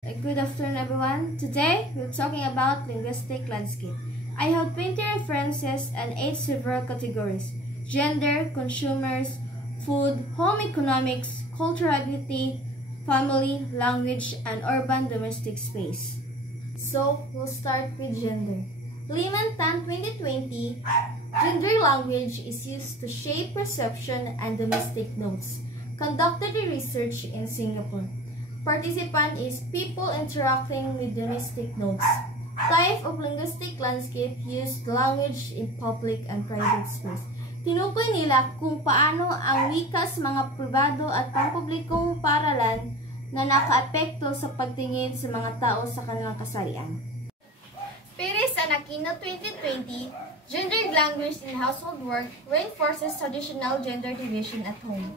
Good afternoon, everyone. Today, we're talking about linguistic landscape. I have 20 references and 8 several categories: gender, consumers, food, home economics, cultural ability, family, language, and urban domestic space. So, we'll start with gender. Lehman Tan 2020, gender language is used to shape perception and domestic notes. Conducted research in Singapore. Participant is people interacting with domestic notes. Type of linguistic landscape used language in public and private space. Tinukoy nila kung paano ang wika sa mga pribado at pampublikong paaralan na nakaapekto sa pagtingin sa mga tao sa kanilang kasarian. Perez and Aquino 2020, gendered language in household work reinforces traditional gender division at home.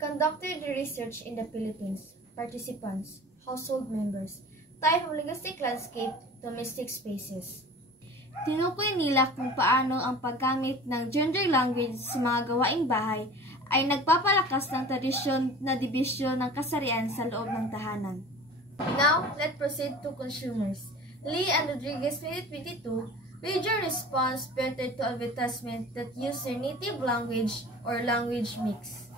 Conducted research in the Philippines. Participants, household members. Type of linguistic landscape, domestic spaces. Tinukoy nila kung paano ang paggamit ng gender language sa mga gawaing bahay ay nagpapalakas ng tradisyon na dibisyon ng kasarian sa loob ng tahanan. Now, let's proceed to consumers. Lee and Rodriguez 2022, reader response better to advertisement that use their native language or language mix.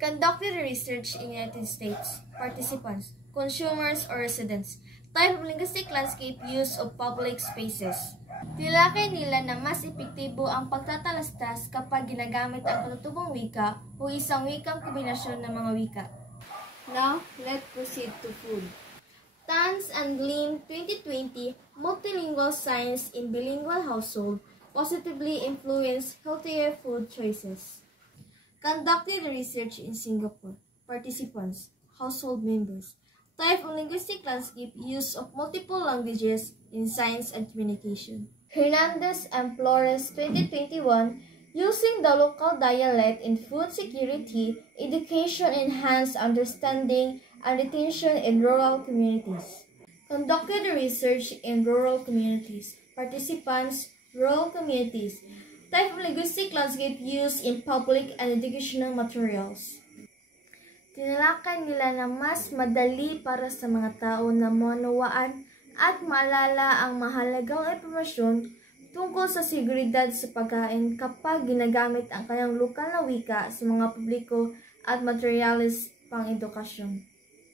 Conducted research in United States. Participants, consumers or residents. Type of linguistic landscape use of public spaces. Tilakay nila na mas epektibo ang pagtatalastas kapag ginagamit ang katutubong wika o isang wikang kombinasyon ng mga wika. Now, let's proceed to food. Tans and Lim 2020, multilingual science in bilingual household positively influence healthier food choices. Conducted research in Singapore. Participants, household members. Type of linguistic landscape use of multiple languages in science and communication. Hernandez and Flores 2021, using the local dialect in food security, education, enhanced understanding, and retention in rural communities. Conducted research in rural communities. Participants, rural communities. Type of linguistic landscape used in public and educational materials. Tinalakay nila na mas madali para sa mga tao na maunawaan at maalala ang mahalagang impormasyon tungkol sa seguridad sa pagkain kapag ginagamit ang kanyang lokal na wika sa mga publiko at materialis pang-edukasyon.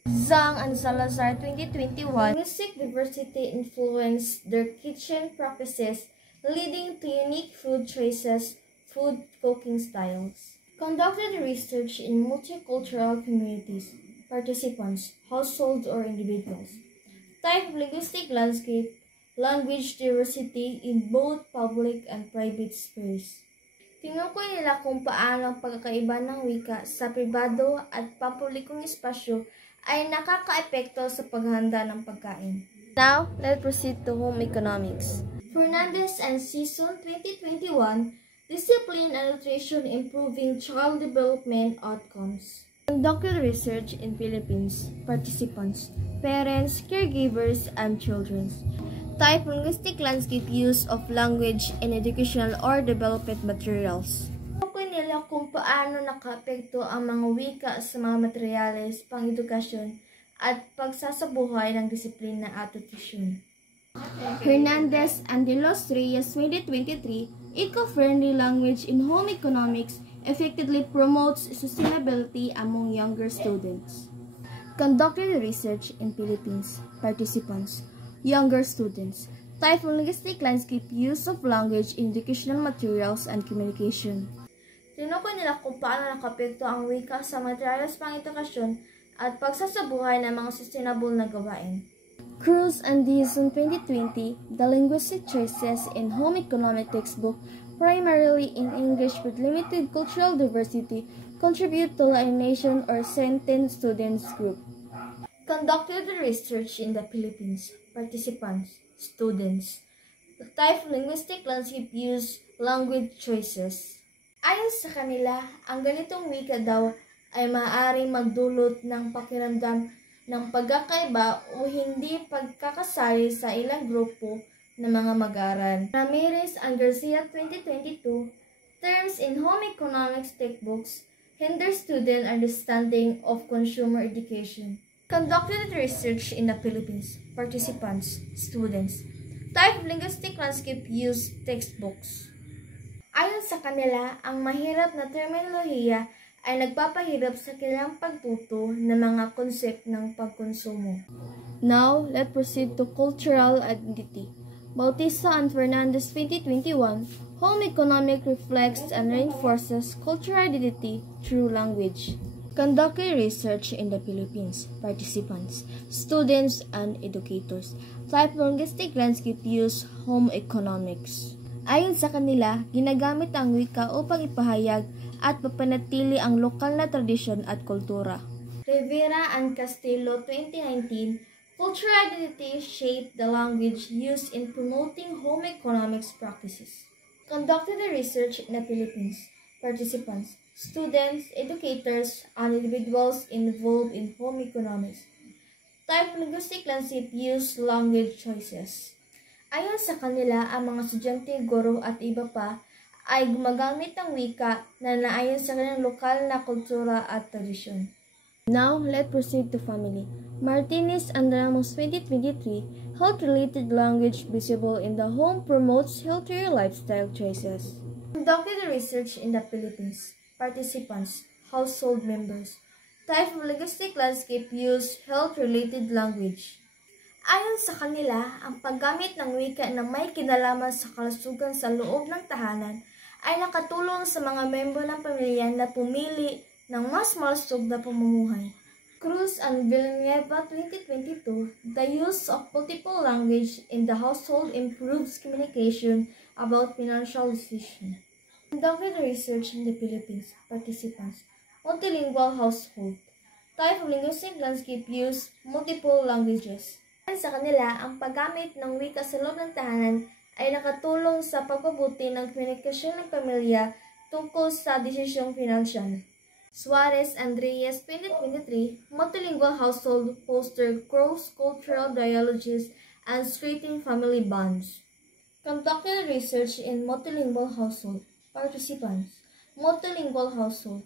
Zhang and Salazar 2021, linguistic diversity influenced their kitchen practices, leading to unique food choices, food cooking styles. Conducted research in multicultural communities. Participants, households or individuals. Type of linguistic landscape, language diversity in both public and private space. Tinukoy nila kung paano ang pagkakaiba ng wika sa pribado at pampublikong espasyo ay nakakaepekto sa paghahanda ng pagkain. Now, let's proceed to home economics. Fernandez and Season 2021, Discipline and Nutrition Improving Child Development Outcomes. Conducted research in Philippines. Participants, parents, caregivers, and children. Type linguistic landscape use of language in educational or development materials. Tinukoy nila kung paano nakaapekto ang mga wika sa mga materyales, pang-edukasyon, at pagsasabuhay ng disiplina at tuition. Hernandez and De Los Reyes 2023, Eco-friendly language in home economics effectively promotes sustainability among younger students. Conducted research in Philippines. Participants, younger students. Type of linguistic landscape use of language in educational materials and communication. Tinukoy nila kung paano nakapekto ang wika sa materials pang-edukasyon at pagsasabuhay ng mga sustainable na gawain. Cruz and Dizon 2020, the linguistic choices in home economic textbook, primarily in English with limited cultural diversity, contribute to alienation or sentient students group. Conducted research in the Philippines. Participants, students. The type of linguistic landscape use, language choices. Ayon sa kanila, ang ganitong wika daw ay maaaring magdulot ng pakiramdam ng pagkakaiba o hindi pagkakasali sa ilang grupo ng mga mag-aaral. Ramirez and Garcia 2022, terms in home economics textbooks hinder student understanding of consumer education. Conducted research in the Philippines. Participants, students. Type of linguistic landscape use textbooks. Ayon sa kanila, ang mahirap na terminolohiya ay nagpapahirap sa kanilang pagtuto ng mga konsep ng pagkonsumo. Now, let's proceed to cultural identity. Bautista and Fernandez 2021, Home economic reflects and reinforces cultural identity through language. Conducted research in the Philippines. Participants, students, and educators. Type linguistic landscape use home economics. Ayon sa kanila, ginagamit ang wika upang ipahayag at mapanatili ang lokal na tradisyon at kultura. Rivera and Castillo 2019, cultural identity shaped the language used in promoting home economics practices. Conducted the research in the Philippines. Participants, students, educators, and individuals involved in home economics. Type linguistic landscape use language choices. Ayon sa kanila, ang mga estudyante, guro at iba pa ay gumagamit ng wika na naayon sa kanilang lokal na kultura at tradisyon. Now, let's proceed to family. Martinez and Ramos 2023, health-related language visible in the home promotes healthier lifestyle choices. Conducted research in the Philippines. Participants, household members. Type of linguistic landscape use health-related language. Ayon sa kanila, ang paggamit ng wika na may kinalaman sa kalusugan sa loob ng tahanan ay nakatulong sa mga membro ng pamilya na pumili ng mas malusog na pamumuhay. Cruz and Villanueva 2022, the use of multiple language in the household improves communication about financial decisions. Conducted research in the Philippines. Participants, multilingual household. Type of linguistic landscape use multiple languages. Sa kanila, ang paggamit ng wika sa loob ng tahanan ay nakatulong sa pagpabuti ng komunikasyon ng pamilya tungkol sa desisyong pinansyal. Suarez and Reyes 2023, multilingual household foster cross-cultural dialogues and strengthen family bonds. Conducted research in multilingual household. Participants, multilingual household.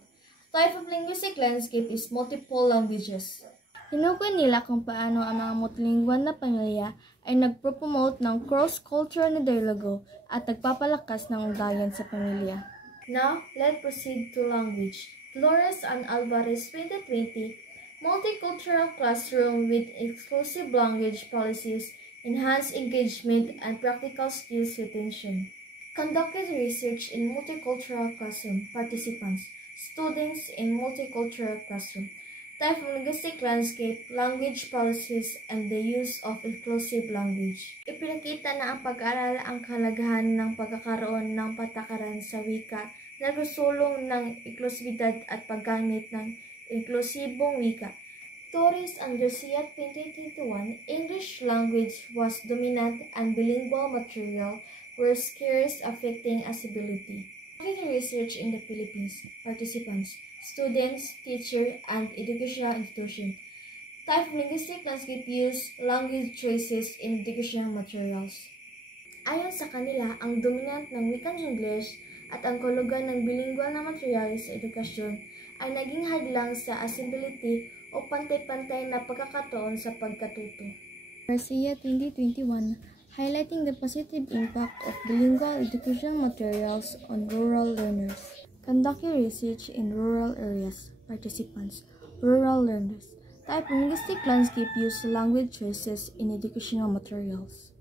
Type of linguistic landscape is multiple languages. Tinukoy nila kung paano ang mga multilingual na pamilya ay nagpropromote ng cross-cultural na dialogo at nagpapalakas ng ugnayan sa pamilya. Now, let's proceed to language. Flores and Alvarez 2020, multicultural classroom with exclusive language policies, enhance engagement and practical skills retention. Conducted research in multicultural classroom. Participants, students in multicultural classroom. Type of linguistic landscape, language policies, and the use of inclusive language. Ipinakita na ang pag-aaral ang kahalagahan ng pagkakaroon ng patakaran sa wika na nagsusulong ng inklusibidad at paggamit ng inklusibong wika. Torres and Garcia 2021, English language was dominant and bilingual material were scarce, affecting accessibility. Research in the Philippines. Participants, students, teachers, and educational institutions. Type of linguistic landscape use language choices in educational materials. Ayon sa kanila, ang dominant ng wikang English at ang kahulugan ng bilingual na materyales sa edukasyon ay naging hadlang sa accessibility o pantay-pantay na pagkakataon sa pagkatuto. Garcia 2021, highlighting the positive impact of bilingual educational materials on rural learners. Conducting research in rural areas. Participants, rural learners. Type of linguistic landscape use language choices in educational materials.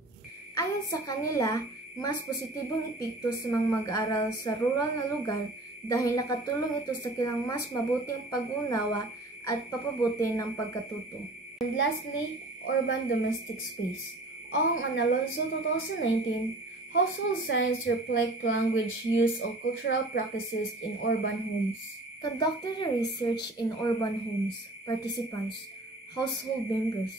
Ayon sa kanila, mas positibong epekto sa mga mag-aaral sa rural na lugar dahil nakatulong ito sa kanilang mas mabuting pag-unawa at papabuti ng pagkatuto. And lastly, urban domestic space. Ong and Alonso 2019, household science reflect language use of cultural practices in urban homes. Conducted research in urban homes. Participants, household members.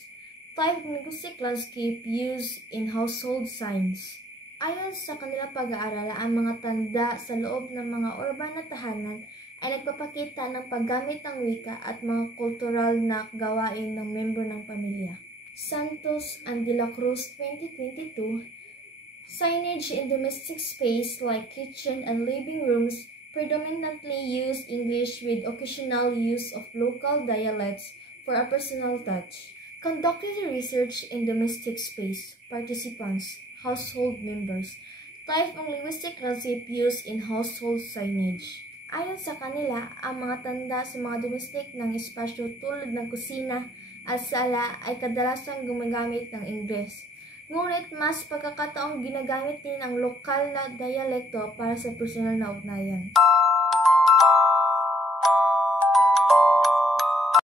Type linguistic landscape use in household science. Ayon sa kanilang pag-aaral, ang mga tanda sa loob ng mga urban na tahanan ay nagpapakita ng paggamit ng wika at mga kultural na gawain ng membro ng pamilya. Santos and De La Cruz 2022, signage in domestic space like kitchen and living rooms predominantly use English with occasional use of local dialects for a personal touch. Conducted research in domestic space, participants, household members, type ng linguistic landscape used in household signage. Ayon sa kanila, ang mga tanda sa mga domestic ng espasyo tulad ng kusina at sala ay kadalasang gumagamit ng Ingles. Ngunit mas pagkakataong ginagamit din ang lokal na dialekto para sa personal na ugnayan.